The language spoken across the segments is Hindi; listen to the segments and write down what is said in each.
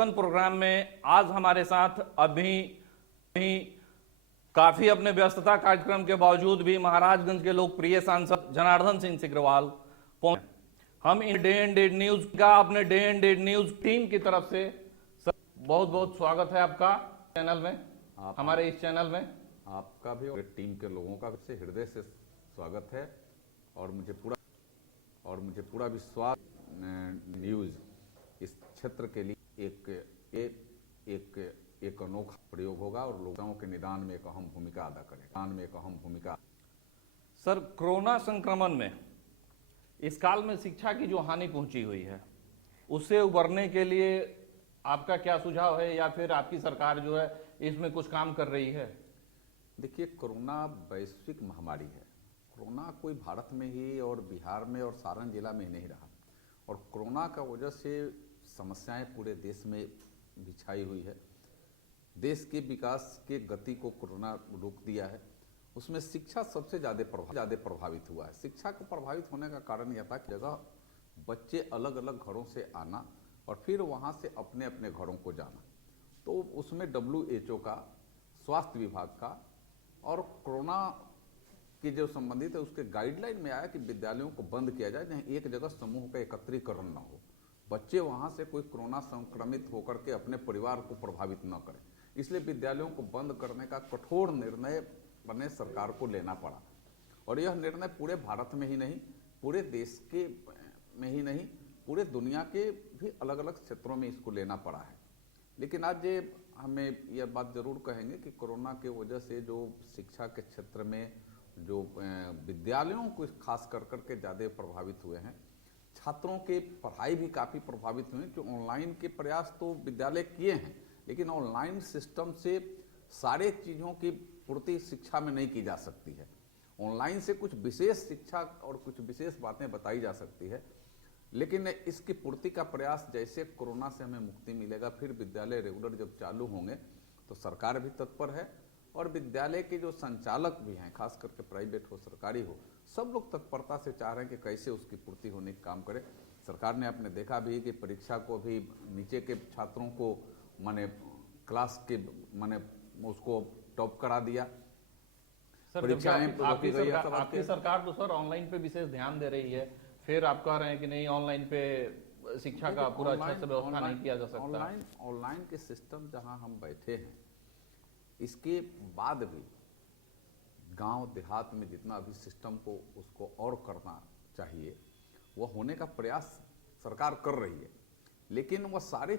विश्लेषण प्रोग्राम में आज हमारे साथ अभी काफी अपने व्यस्तता कार्यक्रम के बावजूद भी महाराजगंज के लोकप्रिय सांसद जनार्दन सिंह सिग्रीवाल पहुंचे। हम इन डे एंड डेट न्यूज का अपने day and date news team की तरफ से बहुत बहुत स्वागत है आपका चैनल में, हमारे इस चैनल में। आपका भी और टीम के लोगों का से हृदय से स्वागत है और मुझे पूरा विश्वास न्यूज इस क्षेत्र के लिए एक अनोखा प्रयोग होगा और लोगों के निदान में एक अहम भूमिका अदा करेगा। सर, कोरोना संक्रमण में इस काल में शिक्षा की जो हानि पहुंची हुई है उससे उबरने के लिए आपका क्या सुझाव है, या फिर आपकी सरकार जो है इसमें कुछ काम कर रही है? देखिए, कोरोना वैश्विक महामारी है। कोरोना कोई भारत में ही और बिहार में और सारण जिला में ही नहीं रहा, और कोरोना का वजह से समस्याएं पूरे देश में बिछाई हुई है। देश के विकास के गति को कोरोना रोक दिया है। उसमें शिक्षा सबसे ज़्यादा प्रभावित हुआ है। शिक्षा को प्रभावित होने का कारण यह था कि जगह बच्चे अलग अलग घरों से आना और फिर वहाँ से अपने अपने घरों को जाना, तो उसमें WHO का, स्वास्थ्य विभाग का और कोरोना की जो संबंधित है उसके गाइडलाइन में आया कि विद्यालयों को बंद किया जाए जहाँ एक जगह समूह का एकत्रीकरण न हो, बच्चे वहाँ से कोई कोरोना संक्रमित होकर के अपने परिवार को प्रभावित न करें। इसलिए विद्यालयों को बंद करने का कठोर निर्णय बने सरकार को लेना पड़ा, और यह निर्णय पूरे भारत में ही नहीं, पूरे देश के में ही नहीं, पूरे दुनिया के भी अलग अलग क्षेत्रों में इसको लेना पड़ा है। लेकिन आज ये हमें यह बात जरूर कहेंगे कि कोरोना के वजह से जो शिक्षा के क्षेत्र में जो विद्यालयों को खास कर के ज़्यादा प्रभावित हुए हैं, छात्रों के पढ़ाई भी काफ़ी प्रभावित हुए कि ऑनलाइन के प्रयास तो विद्यालय किए हैं, लेकिन ऑनलाइन सिस्टम से सारे चीज़ों की पूर्ति शिक्षा में नहीं की जा सकती है। ऑनलाइन से कुछ विशेष शिक्षा और कुछ विशेष बातें बताई जा सकती है, लेकिन इसकी पूर्ति का प्रयास, जैसे कोरोना से हमें मुक्ति मिलेगा, फिर विद्यालय रेगुलर जब चालू होंगे तो सरकार भी तत्पर है और विद्यालय के जो संचालक भी हैं, खास करके प्राइवेट हो सरकारी हो, सब लोग तत्परता से चाह रहे हैं कि कैसे उसकी पूर्ति होने का काम करें। सरकार ने आपने देखा भी कि परीक्षा को भी नीचे के छात्रों को माने क्लास के माने उसको टॉप करा दिया। परीक्षाएं आपकी सरकार तो सर ऑनलाइन पे विशेष ध्यान दे रही है, फिर आप कह रहे हैं कि नहीं, ऑनलाइन पे शिक्षा का पूरा अच्छे से व्यवस्था नहीं किया जा सकता। ऑनलाइन के सिस्टम जहां हम बैठे हैं, इसके बाद भी गांव देहात में जितना अभी सिस्टम को उसको और करना चाहिए वह होने का प्रयास सरकार कर रही है, लेकिन वह सारी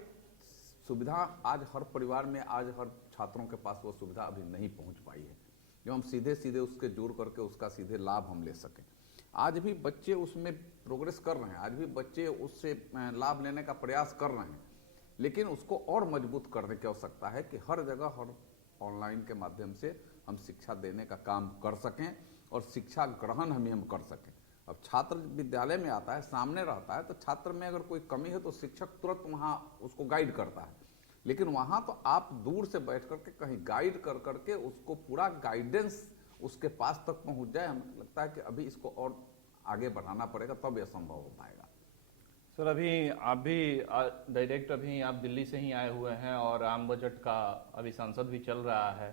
सुविधा आज हर परिवार में, आज हर छात्रों के पास वह सुविधा अभी नहीं पहुंच पाई है जो हम सीधे उसके जोड़ करके उसका सीधे लाभ हम ले सकें। आज भी बच्चे उसमें प्रोग्रेस कर रहे हैं, आज भी बच्चे उससे लाभ लेने का प्रयास कर रहे हैं, लेकिन उसको और मजबूत करने की आवश्यकता है कि हर जगह हर ऑनलाइन के माध्यम से हम शिक्षा देने का काम कर सकें और शिक्षा ग्रहण हम कर सकें। अब छात्र विद्यालय में आता है, सामने रहता है, तो छात्र में अगर कोई कमी है तो शिक्षक तुरंत वहाँ उसको गाइड करता है, लेकिन वहाँ तो आप दूर से बैठ करके कहीं गाइड कर करके उसको पूरा गाइडेंस उसके पास तक पहुँच जाए। हमें लगता है कि अभी इसको और आगे बढ़ाना पड़ेगा, तब यह संभव हो पाएगा। सर, अभी आप भी डायरेक्ट अभी आप दिल्ली से ही आए हुए हैं और आम बजट का अभी संसद भी चल रहा है,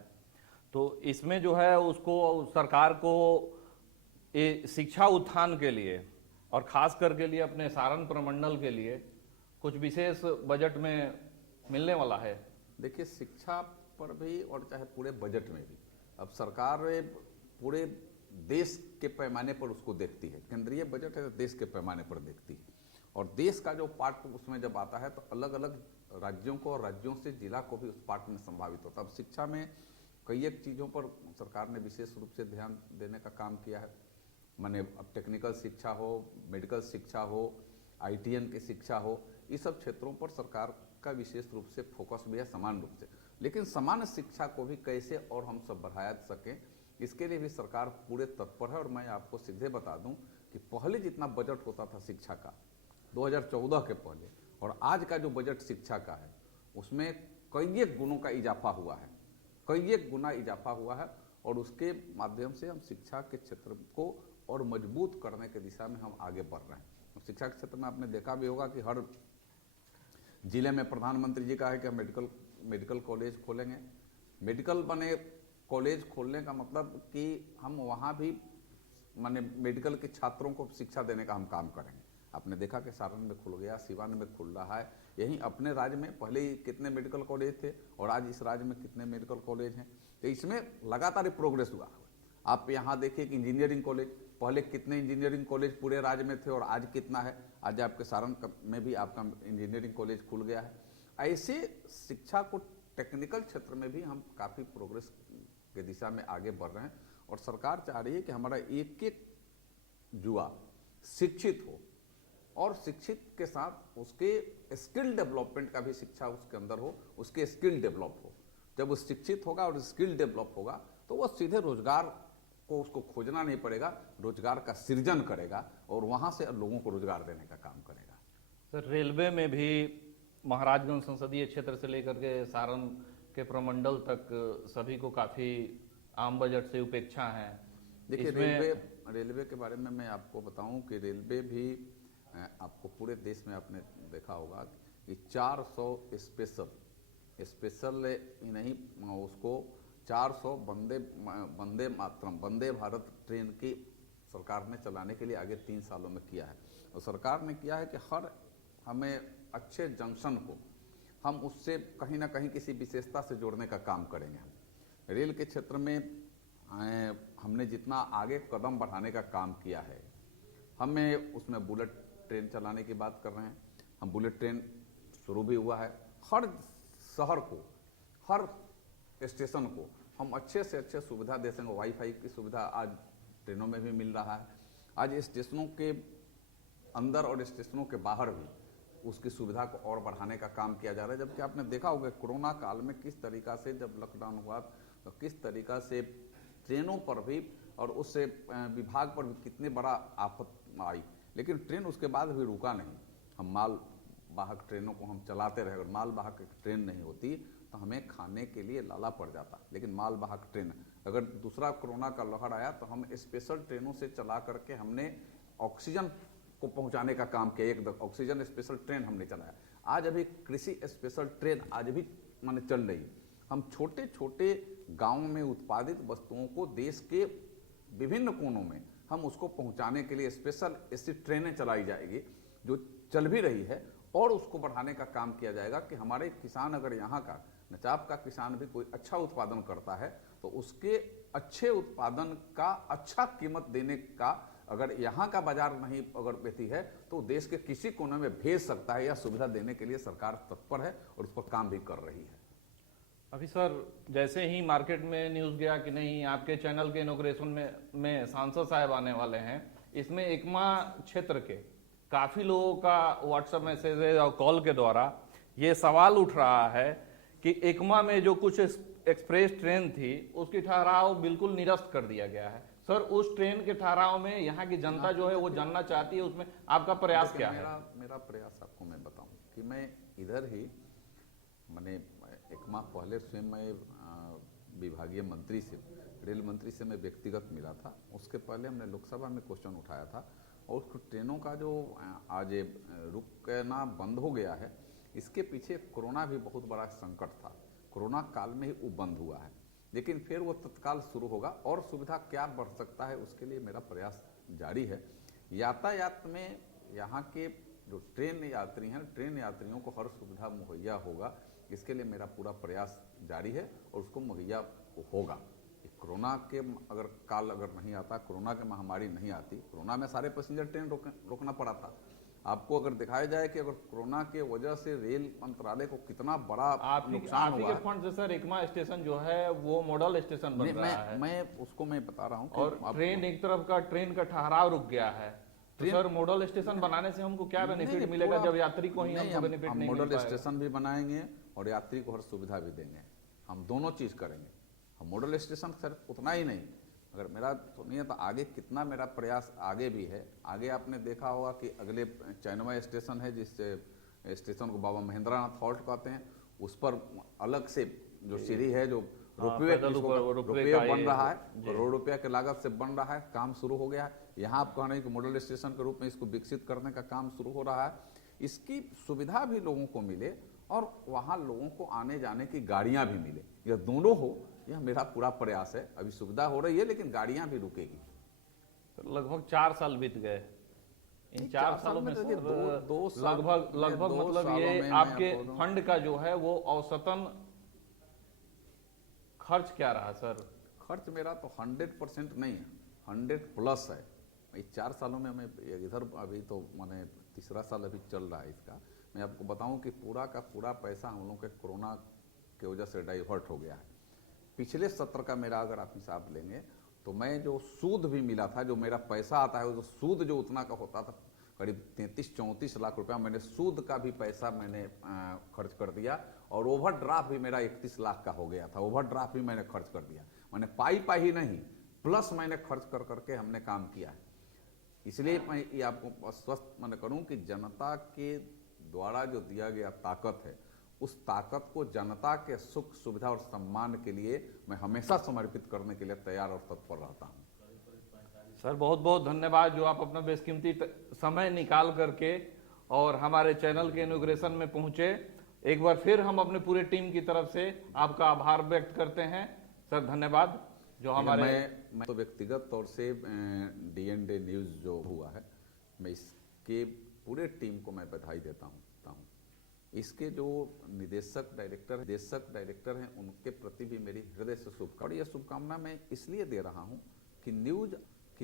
तो इसमें जो है उसको सरकार को शिक्षा उत्थान के लिए और खास करके लिए अपने सारण प्रमंडल के लिए कुछ विशेष बजट में मिलने वाला है। देखिए, शिक्षा पर भी और चाहे पूरे बजट में भी अब सरकार पूरे देश के पैमाने पर उसको देखती है। केंद्रीय बजट है, देश के पैमाने पर देखती है, और देश का जो पार्ट उसमें जब आता है तो अलग अलग राज्यों को और राज्यों से जिला को भी उस पार्ट में संभावित होता है। अब शिक्षा में कई एक चीज़ों पर सरकार ने विशेष रूप से ध्यान देने का काम किया है। माने अब टेक्निकल शिक्षा हो, मेडिकल शिक्षा हो, ITN की शिक्षा हो, इस सब क्षेत्रों पर सरकार का विशेष रूप से फोकस भी है समान रूप से। लेकिन समान शिक्षा को भी कैसे और हम सब बढ़ाया सकें, इसके लिए भी सरकार पूरे तत्पर है। और मैं आपको सीधे बता दूं कि पहले जितना बजट होता था शिक्षा का 2014 के पहले, और आज का जो बजट शिक्षा का है उसमें कई एक गुणों का इजाफा हुआ है, कई एक गुना इजाफा हुआ है, और उसके माध्यम से हम शिक्षा के क्षेत्र को और मजबूत करने की दिशा में हम आगे बढ़ रहे हैं। शिक्षा के क्षेत्र में आपने देखा भी होगा कि हर जिले में प्रधानमंत्री जी का है कि हम मेडिकल कॉलेज खोलेंगे। मेडिकल बने कॉलेज खोलने का मतलब कि हम वहाँ भी माने मेडिकल के छात्रों को शिक्षा देने का हम काम करेंगे। आपने देखा कि सारण में खुल गया, सिवान में खुल रहा है। यहीं अपने राज्य में पहले ही कितने मेडिकल कॉलेज थे और आज इस राज्य में कितने मेडिकल कॉलेज हैं, तो इसमें लगातार प्रोग्रेस हुआ। आप यहाँ देखिए कि इंजीनियरिंग कॉलेज, पहले कितने इंजीनियरिंग कॉलेज पूरे राज्य में थे और आज कितना है। आज आपके सारण में भी आपका इंजीनियरिंग कॉलेज खुल गया है। ऐसे शिक्षा को टेक्निकल क्षेत्र में भी हम काफ़ी प्रोग्रेस के दिशा में आगे बढ़ रहे हैं और सरकार चाह रही है कि हमारा एक एक युवा शिक्षित हो और शिक्षित के साथ उसके स्किल डेवलपमेंट का भी शिक्षा उसके अंदर हो, उसके स्किल डेवलप हो। जब वो शिक्षित होगा और स्किल डेवलप होगा तो वह सीधे रोजगार को उसको खोजना नहीं पड़ेगा, रोजगार का सृजन करेगा और वहां से लोगों को रोजगार देने का काम करेगा। सर, रेलवे में भी महाराजगंज संसदीय क्षेत्र से लेकर के सारण के प्रमंडल तक सभी को काफी आम बजट से उपेक्षा है। देखिए रेलवे के बारे में मैं आपको बताऊं कि रेलवे भी आपको पूरे देश में आपने देखा होगा कि 400 स्पेशल नहीं, उसको 400 वंदे भारत ट्रेन की सरकार ने चलाने के लिए आगे 3 सालों में किया है। और सरकार ने किया है कि हर हमें अच्छे जंक्शन को हम उससे कहीं ना कहीं किसी विशेषता से जोड़ने का काम करेंगे। हम रेल के क्षेत्र में हमने जितना आगे कदम बढ़ाने का काम किया है, हमें उसमें बुलेट ट्रेन चलाने की बात कर रहे हैं। हम बुलेट ट्रेन शुरू भी हुआ है। हर शहर को, हर स्टेशन को हम अच्छे से अच्छे सुविधा दे सकेंगे। वाईफाई की सुविधा आज ट्रेनों में भी मिल रहा है। आज स्टेशनों के अंदर और स्टेशनों के बाहर भी उसकी सुविधा को और बढ़ाने का काम किया जा रहा है। जबकि आपने देखा होगा कोरोना काल में किस तरीका से जब लॉकडाउन हुआ तो किस तरीका से ट्रेनों पर भी और उससे विभाग पर भी कितने बड़ा आफत आई, लेकिन ट्रेन उसके बाद भी रुका नहीं। हम माल वाहक ट्रेनों को हम चलाते रहे। अगर माल वाहक ट्रेन नहीं होती तो हमें खाने के लिए लाला पड़ जाता, लेकिन माल वाहक ट्रेन, अगर दूसरा कोरोना का लहर आया तो हम स्पेशल ट्रेनों से चला करके हमने ऑक्सीजन को पहुंचाने का काम किया। एक ऑक्सीजन स्पेशल ट्रेन हमने चलाया। आज अभी कृषि स्पेशल ट्रेन आज भी माने चल रही। हम छोटे छोटे गांवों में उत्पादित वस्तुओं को देश के विभिन्न कोनों में हम उसको पहुंचाने के लिए स्पेशल ऐसी ट्रेनें चलाई जाएगी जो चल भी रही है और उसको बढ़ाने का काम किया जाएगा कि हमारे किसान, अगर यहाँ का नचाप का किसान भी कोई अच्छा उत्पादन करता है तो उसके अच्छे उत्पादन का अच्छा कीमत देने का, अगर यहाँ का बाजार नहीं अगर बेहती है तो देश के किसी कोने में भेज सकता है। यह सुविधा देने के लिए सरकार तत्पर है और उस पर काम भी कर रही है। अभी सर, जैसे ही मार्केट में न्यूज़ गया कि नहीं आपके चैनल के इनॉग्रेशन में सांसद साहब आने वाले हैं, इसमें एकमा क्षेत्र के काफ़ी लोगों का व्हाट्सएप मैसेज और कॉल के द्वारा ये सवाल उठ रहा है कि एकमा में जो कुछ एक्सप्रेस ट्रेन थी उसकी ठहराव बिल्कुल निरस्त कर दिया गया है। सर, उस ट्रेन के ठहराव में यहाँ की जनता जो है वो जानना चाहती है, उसमें आपका प्रयास क्या है? मेरा प्रयास आपको मैं बताऊं कि मैं इधर ही मैंने एक माह पहले स्वयं मैं विभागीय मंत्री से, रेल मंत्री से मैं व्यक्तिगत मिला था। उसके पहले हमने लोकसभा में क्वेश्चन उठाया था और उस ट्रेनों का जो आज रुकना बंद हो गया है, इसके पीछे कोरोना भी बहुत बड़ा संकट था। कोरोना काल में ही वो बंद हुआ है, लेकिन फिर वो तत्काल शुरू होगा और सुविधा क्या बढ़ सकता है उसके लिए मेरा प्रयास जारी है। यातायात में यहाँ के जो ट्रेन यात्री हैं, ट्रेन यात्रियों को हर सुविधा मुहैया होगा, इसके लिए मेरा पूरा प्रयास जारी है और उसको मुहैया होगा। कोरोना के अगर काल अगर नहीं आता, कोरोना की महामारी नहीं आती, कोरोना में सारे पैसेंजर ट्रेन रोकना पड़ा था। आपको अगर दिखाया जाए कि अगर कोरोना के वजह से रेल मंत्रालय को कितना बड़ा नुकसान हुआ है। फंड से सर एकमा स्टेशन जो है वो मॉडल स्टेशन बन रहा है। मैं बता रहा हूँ और ट्रेन एक तरफ का ट्रेन का ठहराव रुक गया है, तो सर मॉडल स्टेशन बनाने से हमको क्या बेनिफिट मिलेगा जब यात्री को ही हमको बेनिफिट नहीं मिल पाएगा? मॉडल स्टेशन भी बनाएंगे और यात्री को हर सुविधा भी देंगे। हम दोनों चीज करेंगे। हम मॉडल स्टेशन सिर्फ उतना ही नहीं, अगर मेरा तो नहीं है तो आगे कितना मेरा प्रयास आगे भी है। आगे आपने देखा होगा कि अगले चैनवा स्टेशन है, जिस स्टेशन को बाबा महेंद्रनाथ हॉल्ट कहते हैं, उस पर अलग से जो सीढ़ी है, जो रोपवे बन रहा है, करोड़ रुपया के लागत से बन रहा है, काम शुरू हो गया है। यहाँ आप कह रहे हैं कि मॉडल स्टेशन के रूप में इसको विकसित करने का काम शुरू हो रहा है। इसकी सुविधा भी लोगों को मिले और वहाँ लोगों को आने जाने की गाड़ियाँ भी मिले, यह दोनों हो, यह मेरा पूरा प्रयास है। अभी सुविधा हो रही है लेकिन गाड़ियाँ भी रुकेगी। तो लगभग 4 साल बीत गए। इन 4 सालों में तो सर दो साल लगभग में, लगभग 2 मतलब सालों ये में आपके मैं बोलूं- फंड का जो है वो औसतन खर्च क्या रहा सर? खर्च मेरा तो 100% नहीं है, 100+ है। इस 4 सालों में मैं इधर अभी तो मैंने तीसरा साल अभी चल रहा है इसका। मैं आपको बताऊं कि पूरा का पूरा पैसा हम लोग के कोरोना के वजह से डाइवर्ट हो गया है। पिछले सत्र का मेरा अगर आप हिसाब लेंगे तो मैं जो सूद भी मिला था, जो मेरा पैसा आता है वो सूद जो उतना का होता था, करीब 33-34 लाख रुपया मैंने सूद का भी पैसा मैंने खर्च कर दिया। और ओवरड्राफ्ट भी मेरा 31 लाख का हो गया था, ओवरड्राफ्ट भी मैंने खर्च कर दिया। मैंने पाई ही नहीं, प्लस मैंने खर्च कर करके हमने काम किया है। इसलिए मैं ये आपको आश्वस्त मैंने करूं कि जनता के द्वारा जो दिया गया ताकत है, उस ताकत को जनता के सुख सुविधा और सम्मान के लिए मैं हमेशा समर्पित करने के लिए तैयार और तत्पर रहता हूं। सर बहुत बहुत धन्यवाद जो आप अपना बेशकीमती समय निकाल करके और हमारे चैनल के इनॉग्रेशन में पहुंचे। एक बार फिर हम अपने पूरे टीम की तरफ से आपका आभार व्यक्त करते हैं। सर धन्यवाद जो हमारे मैं तो व्यक्तिगत तौर से डीएनडे न्यूज़ जो हुआ है, मैं इसके पूरे टीम को मैं बधाई देता हूँ। इसके जो निदेशक डायरेक्टर हैं उनके प्रति भी मेरी हृदय से शुभकामना। और यह शुभकामना मैं इसलिए दे रहा हूँ कि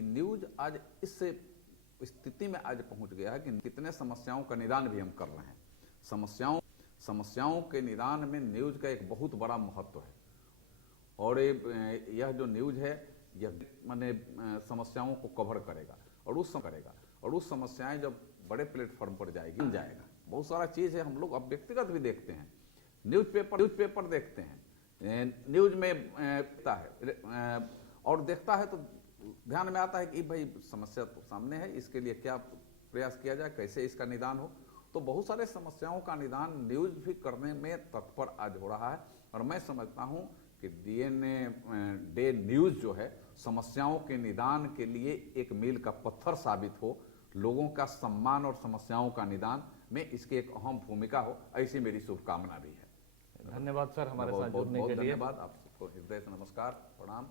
न्यूज़ आज इस स्थिति में आज पहुँच गया है कि कितने समस्याओं का निदान भी हम कर रहे हैं। समस्याओं के निदान में न्यूज़ का एक बहुत बड़ा महत्व है। और यह जो न्यूज़ है यह माने समस्याओं को कवर करेगा और उस समस्याएं जब बड़े प्लेटफॉर्म पर जाएगा। बहुत सारा चीज़ है, हम लोग अब व्यक्तिगत भी देखते हैं, न्यूज़पेपर देखते हैं, न्यूज़ में देखता है तो ध्यान में आता है कि भाई समस्या तो सामने है, इसके लिए क्या प्रयास किया जाए, कैसे इसका निदान हो। तो बहुत सारे समस्याओं का निदान न्यूज़ भी करने में तत्पर आज हो रहा है। और मैं समझता हूँ कि डे न्यूज़ जो है समस्याओं के निदान के लिए एक मील का पत्थर साबित हो, लोगों का सम्मान और समस्याओं का निदान में इसकी एक अहम भूमिका हो, ऐसी मेरी शुभकामना भी है। धन्यवाद सर हमारे साथ बहुत जुड़ने के लिए। धन्यवाद, आपको हृदय से नमस्कार, प्रणाम।